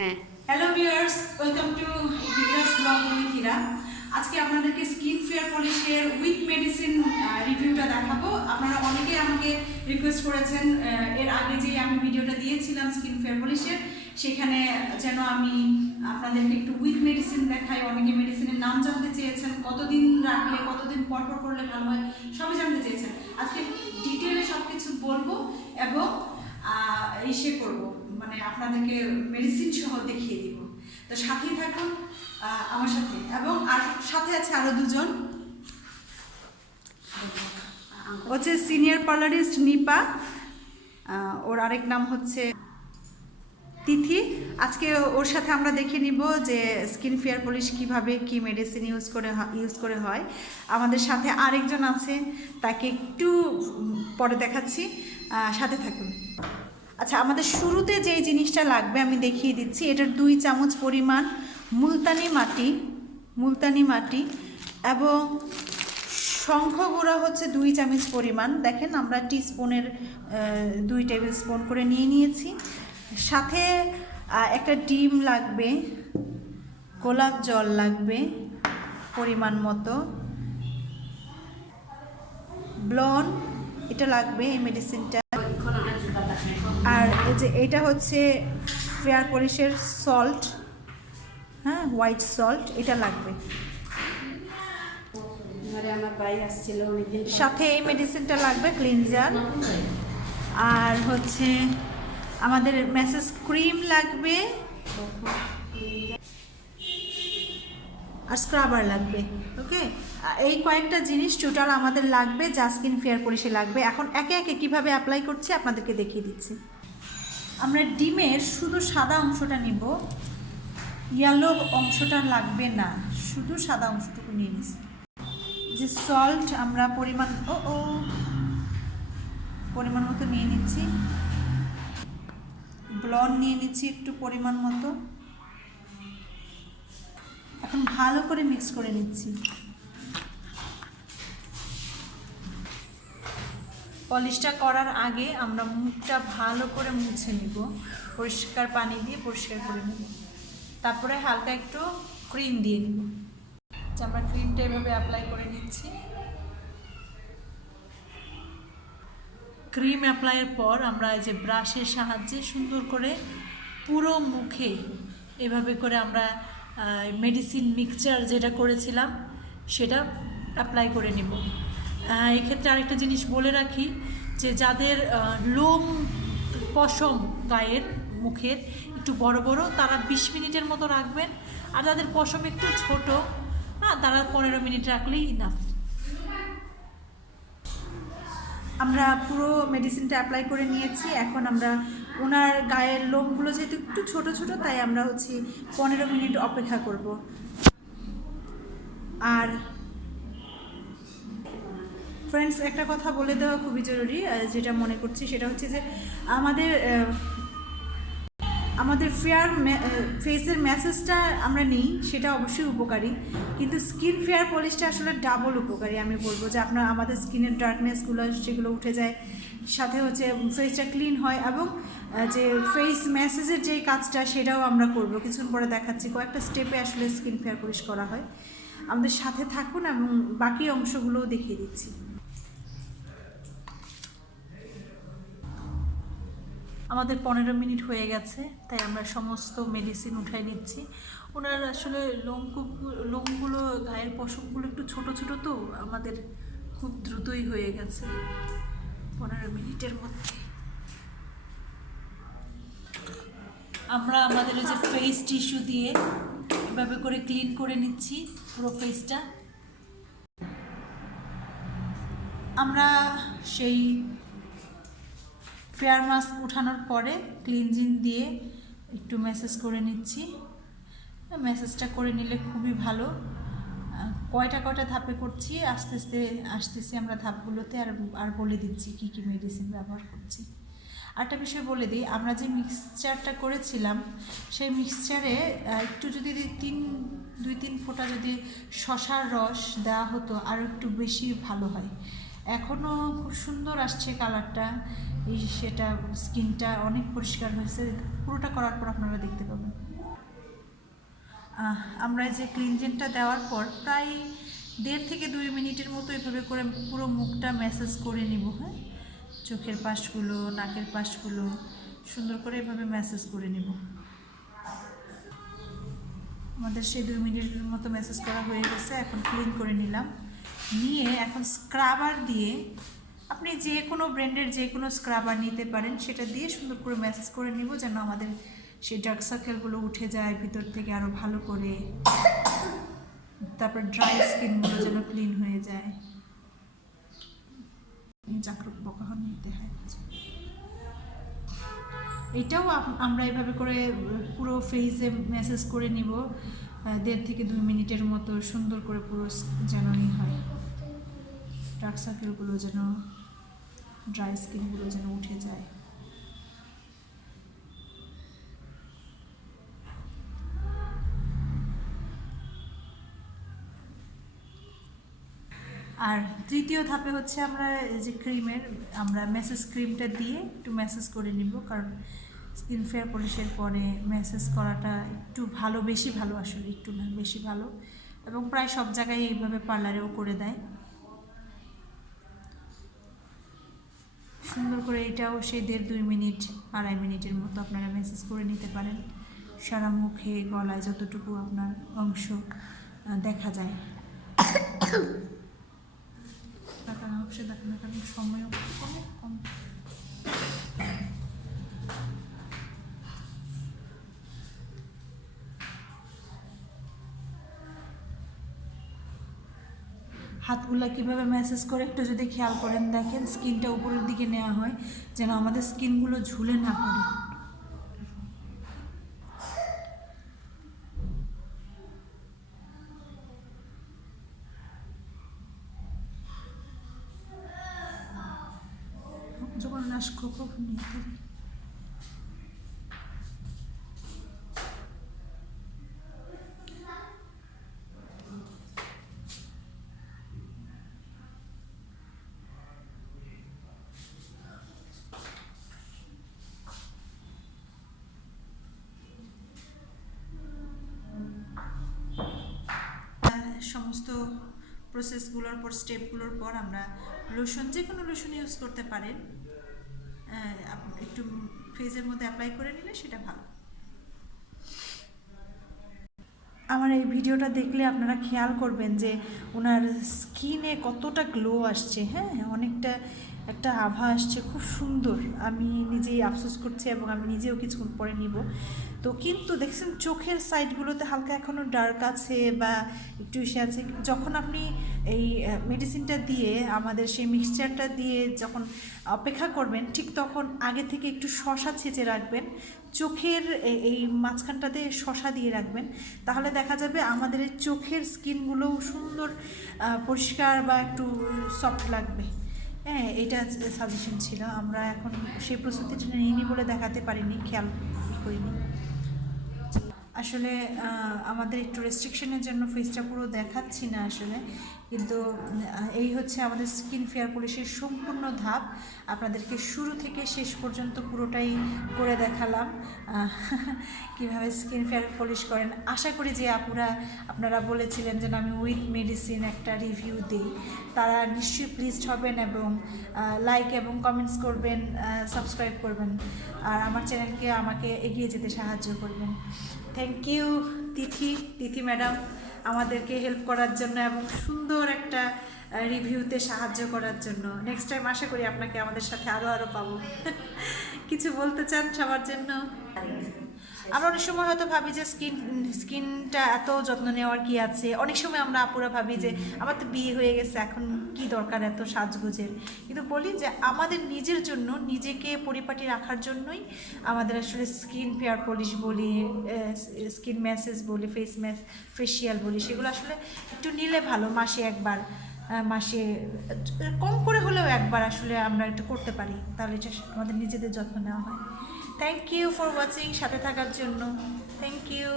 হ্যাঁ। Hello viewers welcome to videos blog Heera আজকে আপনাদেরকে স্কিন ফেয়ার পলিশের উইথ মেডিসিন রিভিউটা দেখাবো। আপনারা অনেকেই আমাকে রিকোয়েস্ট করেছেন এর আগে যে আমি ভিডিওটা দিয়েছিলাম স্কিন ফেয়ার পলিশের সেখানে যেন আমি আপনাদেরকে একটু উইথ মেডিসিন দেখাই। অনেকে মেডিসিনের নাম জানতে চেয়েছেন, কতদিন রাখলে, কতদিন পর পর করলে ভালো হয়, সবই জানতে চেয়েছেন। আজকে ডিটেলে সব কিছু বলব এবং মানে আপনাদেরকে মেডিসিন সহ দেখিয়ে দিব। তো সাথেই থাকুন আমার সাথে। এবং আর সাথে আছে আরও দুজন। হচ্ছে সিনিয়র পার্লারিস্ট নিপা ওর আরেক নাম হচ্ছে তিথি। আজকে ওর সাথে আমরা দেখে নিব যে স্কিন ফেয়ার পলিশ কীভাবে কি মেডিসিন ইউজ করে ইউজ করে হয়। আমাদের সাথে আরেকজন আছে, তাকে একটু পরে দেখাচ্ছি। সাথে থাকুন। আচ্ছা আমাদের শুরুতে যে জিনিসটা লাগবে আমি দেখিয়ে দিচ্ছি। এটার দুই চামচ পরিমাণ মুলতানি মাটি মুলতানি মাটি এবং শঙ্খ গুঁড়া হচ্ছে দুই চামচ পরিমাণ। দেখেন, আমরা টিস্পুনের দুই টেবিল স্পুন করে নিয়ে নিয়েছি। সাথে একটা ডিম লাগবে, গোলাপ জল লাগবে পরিমাণ মতো। ব্লন, এটা লাগবে এই মেডিসিনটা আর এই যে এটা হচ্ছে ফেয়ার পলিশের সল্ট হ্যাঁ হোয়াইট সল্ট এটা লাগবে। মানে। সাথে এই মেডিসিনটা লাগবে ক্লিনজার আর হচ্ছে আমাদের মেসেজ ক্রিম লাগবে। আর স্ক্রাবার লাগবে ওকে এই কয়েকটা জিনিস টোটাল আমাদের লাগবে যা স্কিন ফেয়ার পলিশে লাগবে। এখন একে একে কীভাবে অ্যাপ্লাই করছি আপনাদেরকে দেখিয়ে দিচ্ছি। আমরা ডিমের শুধু সাদা অংশটা নিব। ইয়েলো অংশটা লাগবে না। শুধু সাদা অংশটুকু নিয়ে নিচ্ছি যে সল্ট আমরা পরিমাণ, ও ও, পরিমাণ মতো নিয়ে নিচ্ছি। ব্লন নিয়ে নিচ্ছি একটু পরিমাণ মতো। এখন ভালো করে মিক্স করে নিচ্ছি। পলিশটা করার আগে আমরা মুখটা ভালো করে মুছে নিব। পরিষ্কার পানি দিয়ে পরিষ্কার করে নেব। তারপরে হালকা একটু ক্রিম দিয়ে নিব। যে আমরা ক্রিমটা এভাবে অ্যাপ্লাই করে নিচ্ছি। ক্রিম অ্যাপ্লাইয়ের পর আমরা এই যে ব্রাশের সাহায্যে সুন্দর করে পুরো মুখে এভাবে করে আমরা মেডিসিন মিক্সচার যেটা করেছিলাম, সেটা অ্যাপ্লাই করে নিব। এক্ষেত্রে আরেকটা জিনিস বলে রাখি যে যাদের লোম পশম গায়ের মুখের একটু বড় বড়, তারা বিশ মিনিটের মতো রাখবেন। আর যাদের পশম একটু ছোট হ্যাঁ তারা পনেরো মিনিট রাখলেই ইনাফ আমরা পুরো মেডিসিনটা অ্যাপ্লাই করে নিয়েছি। এখন আমরা ওনার গায়ের লোমগুলো যেহেতু একটু ছোট ছোট, তাই আমরা হচ্ছে পনেরো মিনিট অপেক্ষা করব। আর ফ্রেন্ডস একটা কথা বলে দেওয়া খুবই জরুরি যেটা মনে করছি, সেটা হচ্ছে যে আমাদের আমাদের ফেয়ার ফেসের ম্যাসেজটা আমরা নিই, সেটা অবশ্যই উপকারী। কিন্তু স্কিন ফেয়ার পলিশটা আসলে ডাবল উপকারী, আমি বলব যে আপনার, আমাদের স্কিনের ডার্কনেসগুলো সেগুলো উঠে যায়, সাথে হচ্ছে ফেসটা ক্লিন হয় এবং যে ফেস ম্যাসেজের যেই কাজটা, সেটাও আমরা করব। কিছুক্ষণ পরে দেখাচ্ছি, কয়েকটা স্টেপে আসলে স্কিন ফেয়ার পলিশ করা হয়। আমাদের সাথে থাকুন এবং বাকি অংশগুলোও দেখিয়ে দিচ্ছি। আমাদের পনেরো মিনিট হয়ে গেছে, তাই আমরা সমস্ত মেডিসিন উঠাই নিচ্ছি। ওনার আসলে লোমকূপ, লোমগুলো, গায়ের পশমগুলো একটু ছোট ছোট তো, আমাদের খুব দ্রুতই হয়ে গেছে পনেরো মিনিটের মধ্যে। আমরা আমাদের এই যে ফেস টিস্যু দিয়ে এভাবে করে ক্লিন করে নিচ্ছি, পুরো ফেসটা আমরা সেই ফেয়ার মাস্ক উঠানোর পরে ক্লিনজিং দিয়ে একটু মেসেজ করে নিচ্ছি। মেসেজটা করে নিলে খুবই ভালো। কয়টা কয়টা ধাপে করছি? আস্তে আস্তে আসতেছি আমরা ধাপগুলোতে আর আর বলে দিচ্ছি কী কী মেডিসিন ব্যবহার করছি। আরেকটা বিষয় বলে দিই, আমরা যে মিক্সচারটা করেছিলাম, সেই মিক্সচারে একটু যদি তিন, দুই, তিন ফোঁটা যদি শশার রস দেওয়া হতো আরও একটু বেশি ভালো হয়। এখনও খুব সুন্দর আসছে কালারটা। এই সেটা স্কিনটা অনেক পরিষ্কার হয়েছে। পুরোটা করার পর আপনারা দেখতে পাবেন। আমরা যে ক্লিনজেনটা দেওয়ার পর প্রায় দেড় থেকে দুই মিনিটের মতো এভাবে করে পুরো মুখটা ম্যাসেজ করে নিব হ্যাঁ? চোখের পাশগুলো, নাকের পাশগুলো সুন্দর করে এভাবে ম্যাসেজ করে নিব। আমাদের সেই দুই মিনিটের মতো মেসেজ করা হয়ে গেছে। এখন ক্লিন করে নিলাম। নিয়ে এখন স্ক্রাবার দিয়ে আপনি যে কোনো ব্র্যান্ডের যে কোনো স্ক্রাবার নিতে পারেন, সেটা দিয়ে সুন্দর করে মেসেজ করে নিব যেন আমাদের সেই ডার্ক সার্কেলগুলো উঠে যায়, ভিতর থেকে আরও ভালো করে। তারপর ড্রাই স্কিনগুলো যেন ক্লিন হয়ে যায়। চাকরুক বকাহন নিতে হয় এটাও আমরা এভাবে করে পুরো ফেসে মেসেজ করে নিব দেড় থেকে দুই মিনিটের মতো সুন্দর করে পুরো ই হয়। ডার্ক সার্কেলগুলো যেন, ড্রাই স্কিনগুলো যেন উঠে যায়। আর তৃতীয় ধাপে হচ্ছে আমরা যে ক্রিমের, আমরা মেসেজ ক্রিমটা দিয়ে একটু মেসেজ করে নিব, কারণ স্কিন ফেয়ার পলিশের পরে মেসেজ করাটা একটু ভালো, বেশি ভালো আসলে, একটু না, বেশি ভালো। এবং প্রায় সব জায়গায় এইভাবে পার্লারেও করে দেয়। সুন্দর করে এটাও সেই দেড় দুই মিনিট, আড়াই মিনিটের মতো আপনারা মেসেজ করে নিতে পারেন। সারা মুখে, গলায় যতটুকু আপনার অংশ দেখা যায়। অবশ্যই দেখানো কারণ সময়ও অনেক কম। হাতগুলা কীভাবে ম্যাসেজ করে একটু যদি খেয়াল করেন দেখেন, স্কিনটা উপরের দিকে নেওয়া হয়, যেন আমাদের স্কিনগুলো ঝুলে না পড়ে। নাশক কখন সমস্ত প্রসেসগুলোর পর স্টেপগুলোর পর আমরা লোশন যে কোনো লোশন ইউজ করতে পারেন। একটু ফ্রিজের মধ্যে অ্যাপ্লাই করে নিলে সেটা ভালো। আমার এই ভিডিওটা দেখলে আপনারা খেয়াল করবেন যে ওনার স্কিনে কতটা গ্লো আসছে হ্যাঁ? অনেকটা একটা আভা আসছে, খুব সুন্দর। আমি নিজেই আফসোস করছি এবং আমি নিজেও কিছুক্ষণ পরে নিব। তো কিন্তু দেখছেন, চোখের সাইডগুলোতে হালকা এখনও ডার্ক আছে বা একটু ইসে আছে। যখন আপনি এই মেডিসিনটা দিয়ে, আমাদের সেই মিক্সচারটা দিয়ে যখন অপেক্ষা করবেন, ঠিক তখন আগে থেকে একটু শশা ছেঁচে রাখবেন। চোখের এই মাঝখানটাতে শশা দিয়ে রাখবেন। তাহলে দেখা যাবে আমাদের চোখের স্কিনগুলোও সুন্দর পরিষ্কার বা একটু সফট লাগবে। হ্যাঁ এটা সাজেশন ছিল। আমরা এখন সেই প্রস্তুতিটা নিইনি বলে দেখাতে পারিনি খেয়াল করিনি। আসলে আমাদের একটু রেস্ট্রিকশনের জন্য ফেসটা পুরো দেখাচ্ছি না আসলে। কিন্তু এই হচ্ছে আমাদের স্কিন ফেয়ার পলিশের সম্পূর্ণ ধাপ। আপনাদেরকে শুরু থেকে শেষ পর্যন্ত পুরোটাই করে দেখালাম। কীভাবে স্কিন ফেয়ার পলিশ করেন। আশা করি যে আপুরা, আপনারা বলেছিলেন যে আমি উইথ মেডিসিন একটা রিভিউ দিই। তারা নিশ্চয়ই প্লিজড হবেন এবং লাইক এবং কমেন্টস করবেন সাবস্ক্রাইব করবেন। আর আমার চ্যানেলকে আমাকে এগিয়ে যেতে সাহায্য করবেন। Thank you Tithi Tithi madam আমাদেরকে হেল্প করার জন্য এবং সুন্দর একটা রিভিউতে সাহায্য করার জন্য। নেক্সট টাইম আশা করি আপনাকে আমাদের সাথে আরও আরও পাবো। কিছু বলতে চান সবার জন্য? আমরা অনেক সময় হয়তো ভাবি যে স্কিন, স্কিনটা এত যত্ন নেওয়ার কি আছে? অনেক সময় আমরা আপুরা ভাবি যে আমার তো বিয়ে হয়ে গেছে, এখন কি দরকার এত সাজগোজের? কিন্তু বলি যে আমাদের নিজের জন্য, নিজেকে পরিপাটি রাখার জন্যই আমাদের আসলে স্কিন ফেয়ার পলিশ বলি স্কিন ম্যাসেজ বলি, ফেস ম্যাস, ফেসিয়াল বলি, সেগুলো আসলে একটু নিলে ভালো, মাসে একবার মাসে কম করে হলেও একবার আসলে আমরা একটু করতে পারি, তাহলে এটা আমাদের নিজেদের যত্ন নেওয়া হয়। থ্যাংক ইউ ফর ওয়াচিং সাথে থাকার জন্য। Thank you